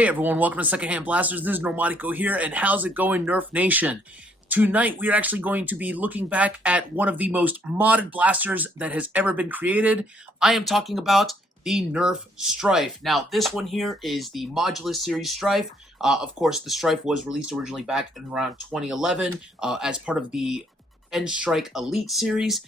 Hey everyone, welcome to Secondhand Blasters. This is Normatico here, and how's it going, Nerf Nation? Tonight we are actually going to be looking back at one of the most modded blasters that has ever been created. I am talking about the Nerf Stryfe. Now, this one here is the Modulus series Stryfe. Of course, the Stryfe was released originally back in around 2011 as part of the N-Strike Elite series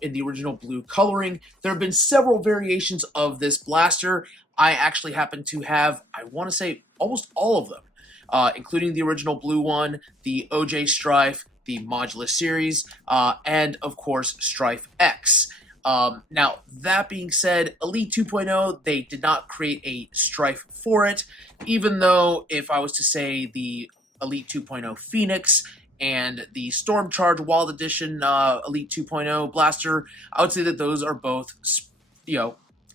in the original blue coloring. There have been several variations of this blaster. I actually happen to have, I want to say, almost all of them, including the original blue one, the OJ Stryfe, the Modulus series, and of course Stryfe-X. Now, that being said, Elite 2.0, they did not create a Stryfe for it, even though if I was to say the Elite 2.0 Phoenix and the Storm Charge Wild Edition Elite 2.0 blaster, I would say that those are both,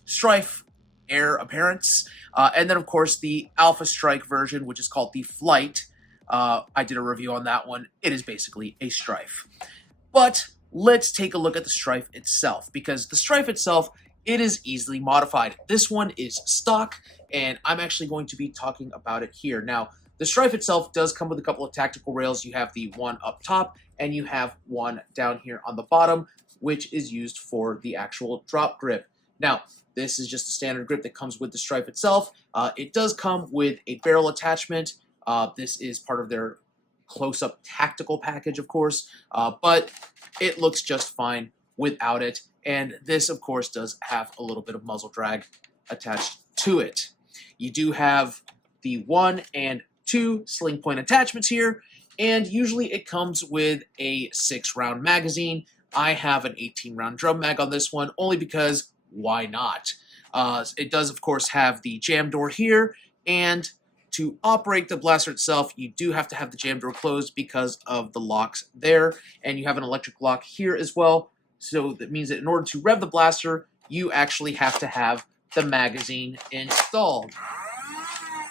Stryfe heir apparents. And then, of course, the Alpha Strike version, which is called the Flight. I did a review on that one. It is basically a Stryfe. But let's take a look at the Stryfe itself, because the Stryfe itself, it is easily modified. This one is stock, and I'm actually going to be talking about it here. Now, the Stryfe itself does come with a couple of tactical rails. You have the one up top, and you have one down here on the bottom, which is used for the actual drop grip. Now, this is just a standard grip that comes with the Stryfe itself. It does come with a barrel attachment. This is part of their close-up tactical package, of course, but it looks just fine without it. And this, of course, does have a little bit of muzzle drag attached to it. You do have the 1 and 2 sling point attachments here, and usually it comes with a 6-round magazine. I have an 18-round drum mag on this one, only because why not? It does, of course, have the jam door here, and to operate the blaster itself, you do have to have the jam door closed because of the locks there, and you have an electric lock here as well. So that means that in order to rev the blaster, you actually have to have the magazine installed.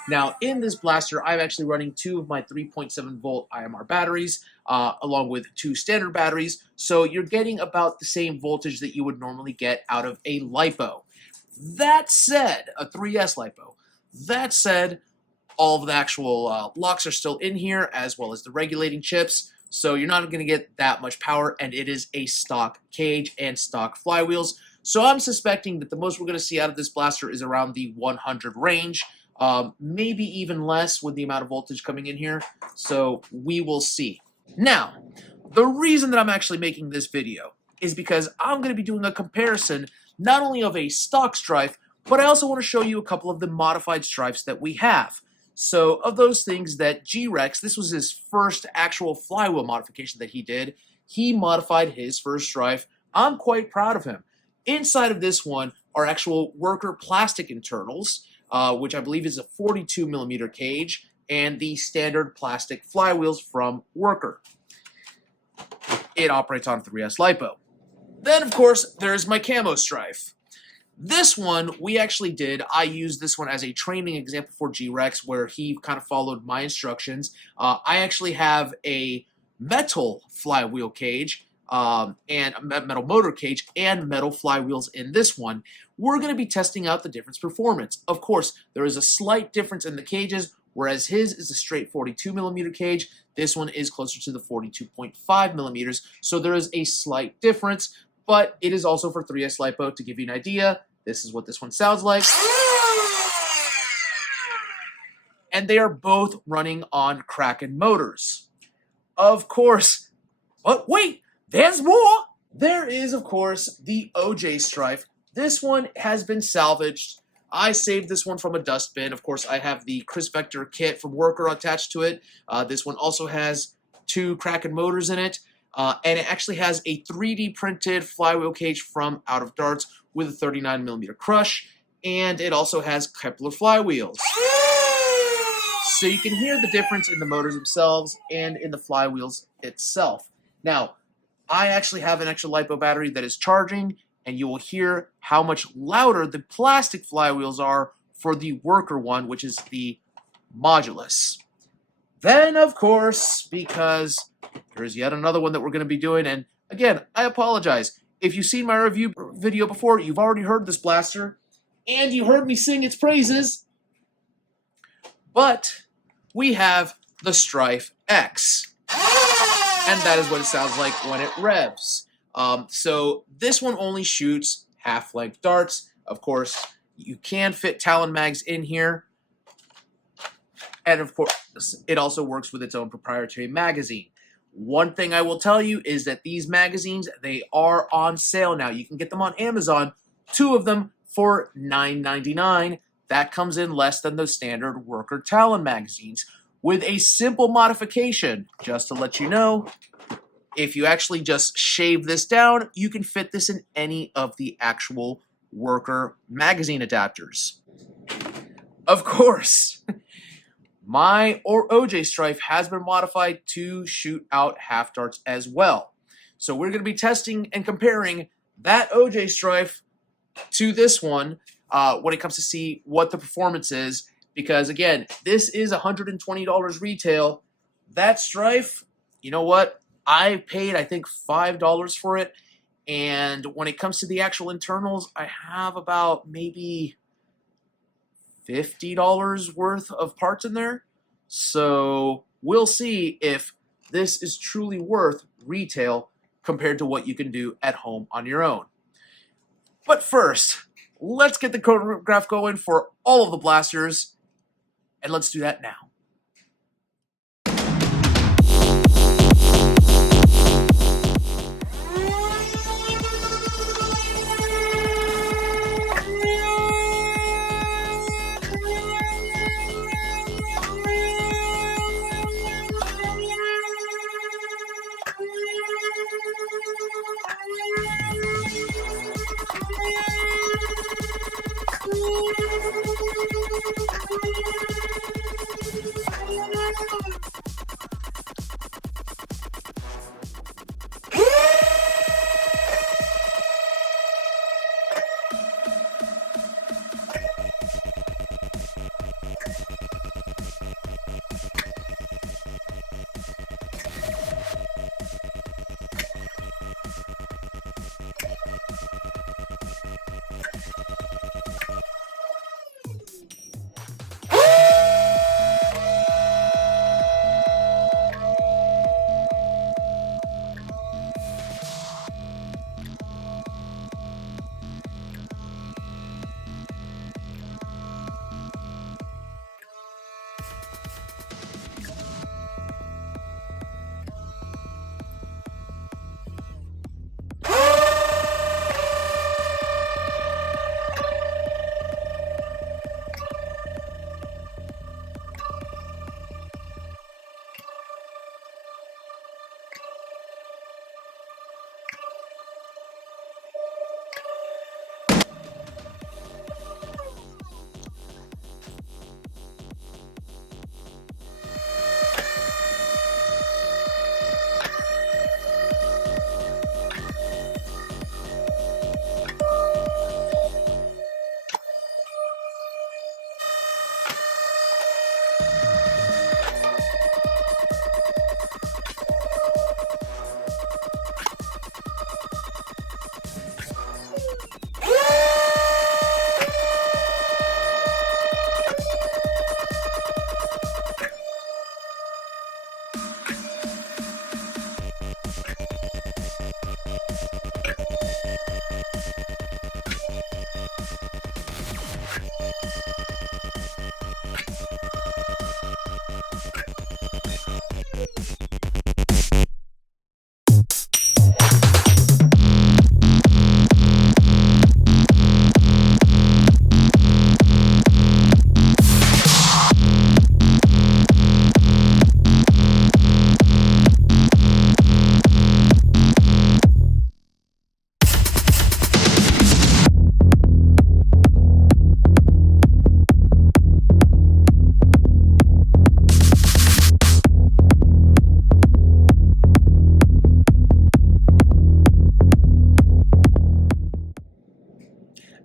Now, in this blaster, I'm actually running 2 of my 3.7 volt IMR batteries, along with 2 standard batteries, so you're getting about the same voltage that you would normally get out of a LiPo. That said, a 3S LiPo. That said, all of the actual locks are still in here, as well as the regulating chips, so you're not going to get that much power, and it is a stock cage and stock flywheels. So I'm suspecting that the most we're going to see out of this blaster is around the 100 range, maybe even less with the amount of voltage coming in here, so we will see. Now, the reason that I'm actually making this video is because I'm going to be doing a comparison not only of a stock Stryfe, but I also want to show you a couple of the modified Stryfes that we have. So, of those things that G-Rex, this was his first actual flywheel modification that he did. He modified his first Stryfe. I'm quite proud of him. Inside of this one are actual Worker plastic internals, which I believe is a 42mm cage, and the standard plastic flywheels from Worker. It operates on 3S LiPo. Then, of course, there's my Camo Stryfe. This one, I used this one as a training example for G-Rex, where he kind of followed my instructions. I actually have a metal flywheel cage, and a metal motor cage, and metal flywheels in this one. We're going to be testing out the difference performance. Of course, there is a slight difference in the cages, whereas his is a straight 42mm cage. This one is closer to the 42.5mm, so there is a slight difference, but it is also for 3S LiPo. To give you an idea, this is what this one sounds like. And they are both running on Kraken motors. Of course, but wait! There's more! There is, of course, the OJ Stryfe. This one has been salvaged. I saved this one from a dustbin. Of course, I have the Kriss Vector kit from Worker attached to it. This one also has 2 Kraken motors in it. And it actually has a 3D printed flywheel cage from Out of Darts with a 39mm crush. And it also has Kepler flywheels. So you can hear the difference in the motors themselves and in the flywheels itself. Now, I actually have an extra LiPo battery that is charging, and you will hear how much louder the plastic flywheels are for the Worker one, which is the Modulus. Then, of course, because there's yet another one that we're going to be doing, and again, I apologize. If you've seen my review video before, you've already heard this blaster, and you heard me sing its praises. But we have the Stryfe-X, and that is what it sounds like when it revs. So this one only shoots half-length darts. Of course, you can fit Talon mags in here, and of course, it also works with its own proprietary magazine. One thing I will tell you is that these magazines, they are on sale now. You can get them on Amazon, 2 of them for $9.99. That comes in less than the standard Worker Talon magazines. With a simple modification, just to let you know, if you actually just shave this down, you can fit this in any of the actual Worker magazine adapters. Of course, my OJ Stryfe has been modified to shoot out half darts as well. So we're going to be testing and comparing that OJ Stryfe to this one when it comes to see what the performance is. Because again, this is $120 retail. That Stryfe, you know what? I paid, I think, $5 for it. And when it comes to the actual internals, I have about maybe $50 worth of parts in there. So we'll see if this is truly worth retail compared to what you can do at home on your own. But first, let's get the chronograph going for all of the blasters, and let's do that now.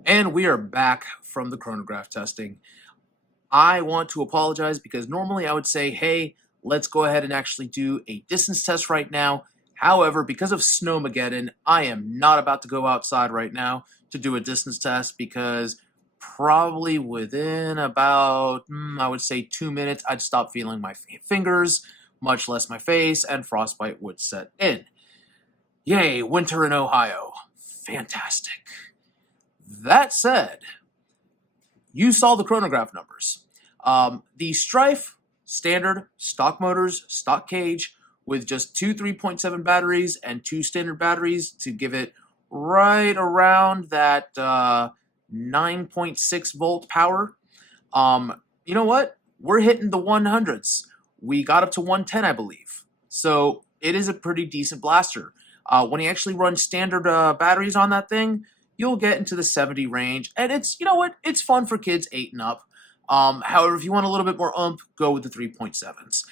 And we are back from the chronograph testing. I want to apologize because normally I would say, hey, let's go ahead and actually do a distance test right now. However, because of Snowmageddon, I am not about to go outside right now to do a distance test because probably within about, I would say 2 minutes, I'd stop feeling my fingers, much less my face, and frostbite would set in. Yay, winter in Ohio. Fantastic. That said, you saw the chronograph numbers. The Stryfe standard stock motors, stock cage, with just two 3.7 batteries and two standard batteries to give it right around that 9.6 volt power. You know what? We're hitting the 100s. We got up to 110, I believe. So it is a pretty decent blaster. When you actually run standard batteries on that thing, you'll get into the 70 range, and it's, you know what, it's fun for kids 8 and up. However, if you want a little bit more oomph, go with the 3.7s.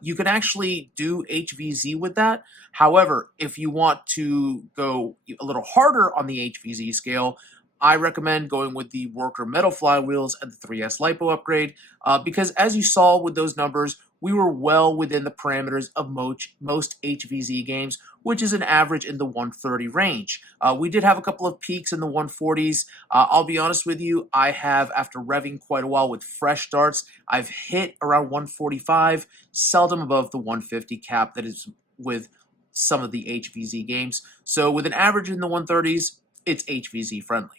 You can actually do HVZ with that. However, if you want to go a little harder on the HVZ scale, I recommend going with the Worker Metal Flywheels and the 3S LiPo upgrade, because as you saw with those numbers, we were well within the parameters of most HVZ games, which is an average in the 130 range. We did have a couple of peaks in the 140s. I'll be honest with you, I have, after revving quite a while with fresh darts, I've hit around 145, seldom above the 150 cap that is with some of the HVZ games. So with an average in the 130s, it's HVZ friendly.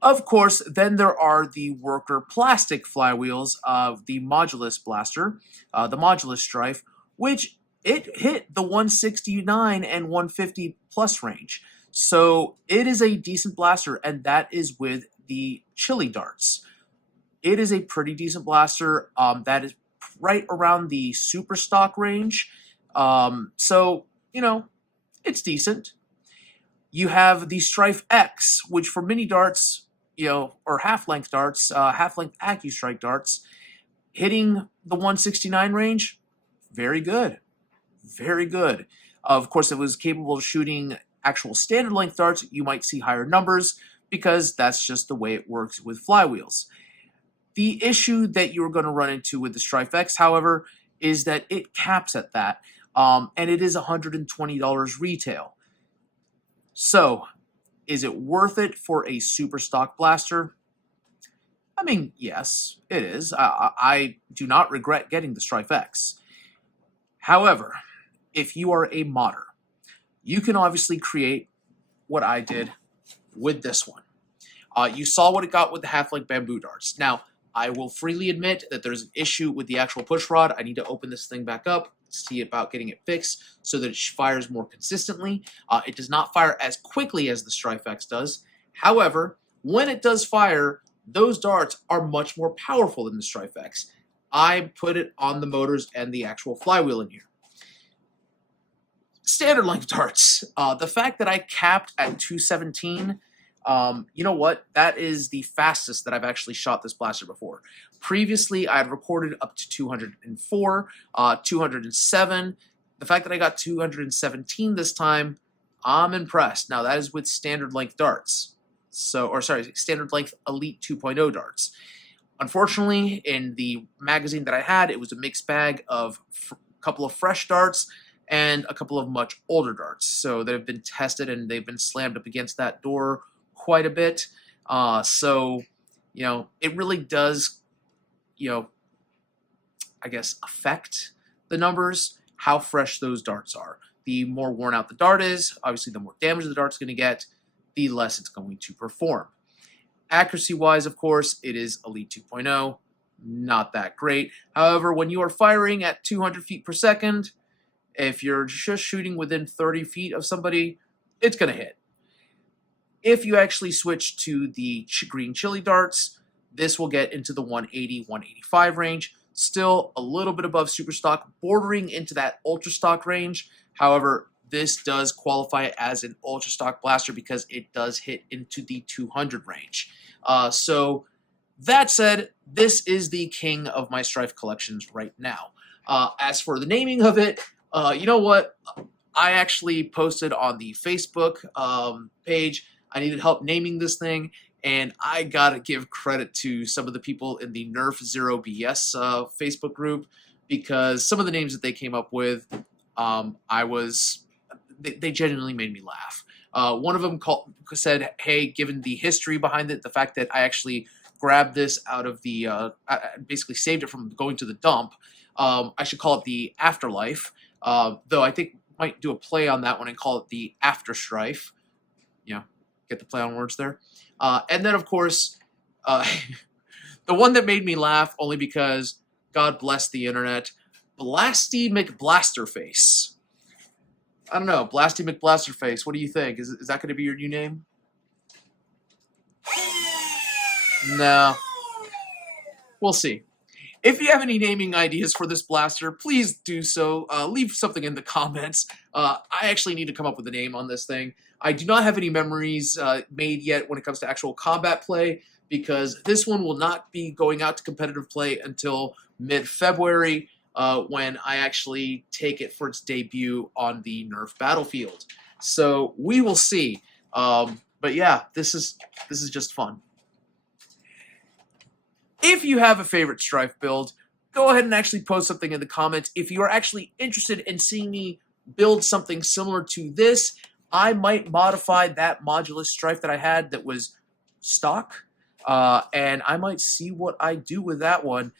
Of course, then there are the Worker plastic flywheels of the Modulus blaster, the Modulus Stryfe, which it hit the 169 and 150 plus range. So it is a decent blaster, and that is with the chili darts. It is a pretty decent blaster. That is right around the super stock range. So, you know, it's decent. You have the Stryfe-X, which for mini darts, or half-length darts, half-length AccuStrike darts, hitting the 169 range, very good. Very good. Of course, if it was capable of shooting actual standard length darts, you might see higher numbers, because that's just the way it works with flywheels. The issue that you're going to run into with the Stryfe-X, however, is that it caps at that, and it is $120 retail. So, is it worth it for a super stock blaster? I mean, yes, it is. I do not regret getting the Stryfe-X. However, if you are a modder, you can obviously create what I did with this one. You saw what it got with the half-length bamboo darts. Now, I will freely admit that there's an issue with the actual push rod. I need to open this thing back up, see about getting it fixed so that it fires more consistently. It does not fire as quickly as the Stryfe-X does. However, when it does fire, those darts are much more powerful than the Stryfe-X. I put it on the motors and the actual flywheel in here. Standard length darts. The fact that I capped at 217, you know what? That is the fastest that I've actually shot this blaster before. Previously, I had recorded up to 204, 207. The fact that I got 217 this time, I'm impressed. Now, that is with standard length darts. Standard length Elite 2.0 darts. Unfortunately, in the magazine that I had, it was a mixed bag of a couple of fresh darts and a couple of much older darts. So they've been tested and they've been slammed up against that door quite a bit. So, it really does, I guess, affect the numbers, how fresh those darts are. The more worn out the dart is, obviously the more damage the dart's going to get, the less it's going to perform. Accuracy-wise, of course, it is Elite 2.0, not that great. However, when you are firing at 200 feet per second, if you're just shooting within 30 feet of somebody, it's going to hit. If you actually switch to the green chili darts, this will get into the 180, 185 range. Still a little bit above super stock, bordering into that ultra stock range. However, this does qualify as an ultra stock blaster because it does hit into the 200 range. So that said, this is the king of my Stryfe collections right now. As for the naming of it, you know what? I actually posted on the Facebook page. I needed help naming this thing, and I gotta give credit to some of the people in the Nerf Zero BS Facebook group, because some of the names that they came up with, they genuinely made me laugh. One of them said, hey, given the history behind it, the fact that I actually grabbed this out of the, I basically saved it from going to the dump, I should call it the Afterlife, though I think I might do a play on that one and call it the After Strife. You know, get the play on words there. And then, of course, the one that made me laugh only because, God bless the internet, Blasty McBlasterface. I don't know, Blasty McBlasterface, what do you think? Is that going to be your new name? No. We'll see. If you have any naming ideas for this blaster, please do so. Leave something in the comments. I actually need to come up with a name on this thing. I do not have any memories made yet when it comes to actual combat play, because this one will not be going out to competitive play until mid-February, when I actually take it for its debut on the Nerf battlefield. So we will see. But yeah, this is just fun. If you have a favorite Stryfe build, go ahead and actually post something in the comments. If you are actually interested in seeing me build something similar to this, I might modify that Modulus Stryfe that I had that was stock, and I might see what I do with that one.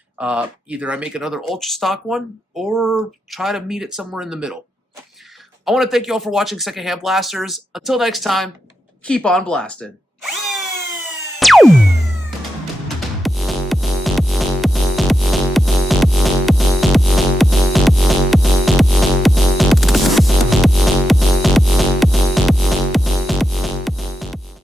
Either I make another ultra stock one, or try to meet it somewhere in the middle. I want to thank you all for watching Secondhand Blasters. Until next time, keep on blasting.